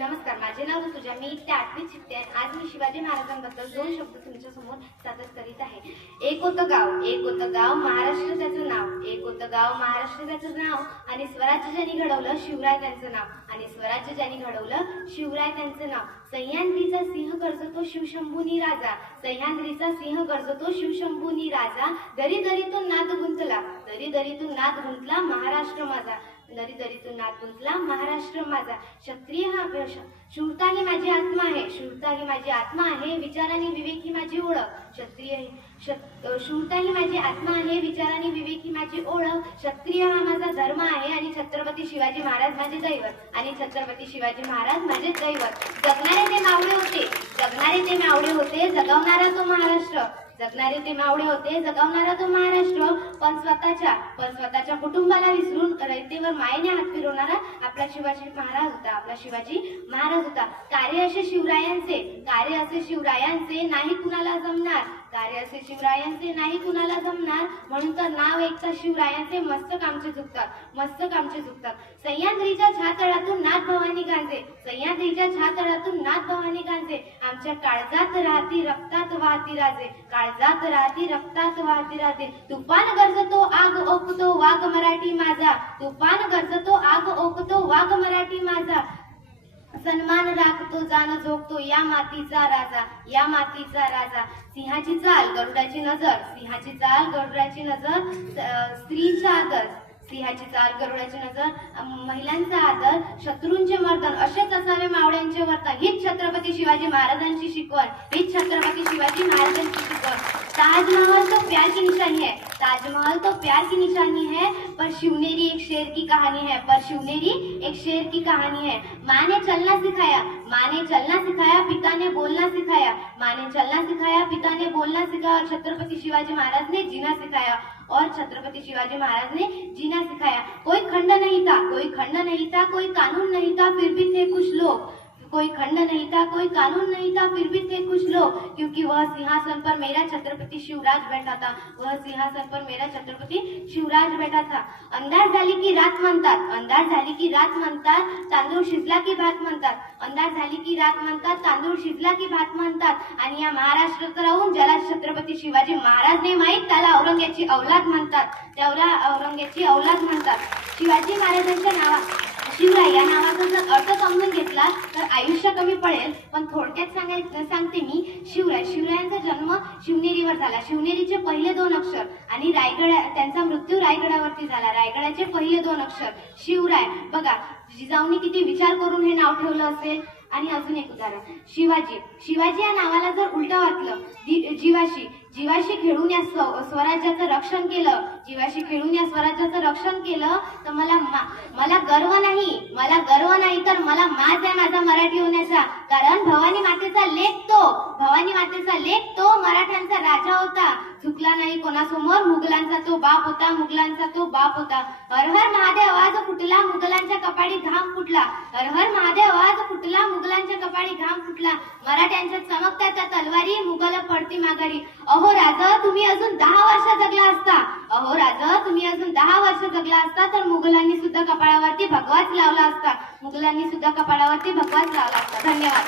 नमस्कार, माझे नाव ऋतुजा. मी इथे 8वीत शिकते. आज मी शिवाजी महाराजांबद्दल 2 शब्द तुमच्या समोर सादर करीत आहे. एक होतं गाव, महाराष्ट्र त्याचं नाव. एक होतं गाव, महाराष्ट्र त्याचं नाव. आणि स्वराज्य ज्यांनी घडवलं, शिवराय त्यांचं नाव. आणि स्वराज्य ज्यांनी घडवलं, शिवराय त्यांचं नाव. सह्याद्रीचा सिंह गरजतो शिवशंभूनी राजा. सह्याद्रीचा सिंह गरजतो शिवशंभूनी राजा. दरी दरीतून नाद गुंतला, दरी दरीतून नाद गुंतला महाराष्ट्र माझा. दरी दरीतून नाद गुंतला महाराष्ट्र माझा. क्षत्रिय हा शूरता ही माझी आत्मा आहे. शूरता ही माझी आत्मा आहे. विचाराने विवेक ही माझी ओळख. शूरता ही माझी आत्मा आहे. विचाराने विवेक ही माझी ओळख. क्षत्रिय हा माझा धर्म आहे. आणि छत्रपती शिवाजी महाराज माझे दैवत. आणि छत्रपती शिवाजी महाराज माझे दैवत. जगणारे ते मावळे होते, जगणारे ते मावळे होते. जगवणारा तो महाराष्ट्र. जगणारे ते मावळे होते, जगवणारा तो महाराष्ट्र. पण स्वतःच्या कुटुंबाला विसरून रयतेवर मायेने हात फिरवणारा आपला शिवाजी महाराज होता. आपला शिवाजी महाराज होता. कार्य असे शिवरायांचे नाही कुणाला जमणार. कार्य असे शिवरायांचे नाही कुणाला जमणार. म्हणून तर नाव ऐकता शिवरायांचे मस्तक आमचे झुकतात. सह्याद्रीच्या छातळातून नाथ भवानी गांजे. सह्याद्रीच्या छातळातून नाथ भवानी गांजे. आमच्या काळजात राहती रक्तात वाहती राजे. काळजात राहती रक्तात वाहती राजे. तुफान गरजतो आग ओकतो वाघ मराठी माझा. तुफान गरजतो आग ओकतो वाघ मराठी माझा. सन्मान राखतो जाण झोकतो या मातीचा राजा. या मातीचा राजा. सिंहाची चाल गरुडाची नजर. सिंहाची चाल गरुडाची नजर. स्त्रीचा आदर. सिंहाची चाल गरुडाची नजर. महिलांचा आदर. शत्रूंचे मर्दन. असेच असावे मावळ्यांचे वर्तन. हीच छत्रपती शिवाजी महाराजांची शिकवण. हीच छत्रपती शिवाजी महाराजांची शिकवण. ताजमहल तो प्यार की निशानी है. ताजमहल तो प्यार की निशानी है. पर शिवनेरी एक शेर की कहानी है. पर शिवनेरी एक शेर की कहानी है. माँ ने चलना सिखाया. माँ ने चलना सिखाया. पिता ने बोलना सिखाया. माँ ने चलना सिखाया. पिता ने बोलना सिखाया. और छत्रपति शिवाजी महाराज ने जीना सिखाया. और छत्रपति शिवाजी महाराज ने जीना सिखाया. कोई खंड नहीं था, कोई खंड नहीं था, कोई कानून नहीं था, फिर भी थे कुछ लोग. कोई खंड नहीं था, कोई कानून नहीं था, फिर भी थे कुछ लोग. क्योंकि वह सिंहासन पर मेरा छत्रपति शिवराज बैठा था. वह सिंहासन पर मेरा छत्रपति शिवराज बैठा था. अंधार झाली की रात म्हणतात. अंधार झाली की रात म्हणतात. तांदूळ शिजला की भात म्हणतात. अंधार झाली की रात म्हणतात. तांदूळ शिजला की भात म्हणतात. आणि या महाराष्ट्रात राहून ज्याला छत्रपती शिवाजी महाराज नाही माहीत त्याला औरंग्याची औलाद म्हणतात. त्याला औरंग्याची औलाद म्हणतात. शिवाजी महाराजांच्या शिवराय या नावाचा जर अर्थ समजून घेतला तर आयुष्य कमी पडेल. पण थोडक्यात सांगते मी. शिवरायांचा जन्म शिवनेरीवर झाला. शिवनेरीचे पहिले 2 अक्षर आणि त्यांचा मृत्यू रायगडावरती झाला. रायगडाचे पहिले 2 अक्षर शिवराय. बघा जिजाऊंनी किती विचार करून हे नाव ठेवलं असेल. आणि अजून एक उदाहरण. शिवाजी या नावाला जर उलट वाटलं जीवाशी खेळून या स्वराज्याचं रक्षण केलं. जीवाशी खेळून या स्वराज्याचं रक्षण केलं तर मला गर्व नाही तर मला माज आहे माझा मराठी होण्याचा. कारण भवानी मातेचा लेक तो मराठ्यांचा राजा होता. चुकला नाही कोणासमोर. मुघलांचा तो बाप होता. हर हर महादेव आवाज फुटला. मुघलांच्या कपाळी घाम फुटला. हर हर महादेव आवाज फुटला. मुघलांच्या कपाळी घाम फुटला. मराठ्यांच्या चमकत्या त्या तलवारी. मुघल पडती माघारी. अहो राजा तुम्ही अजून 10 वर्ष जगला असता तर मुघलांनी सुद्धा कपाळावरती भगवाच लावला असता. धन्यवाद.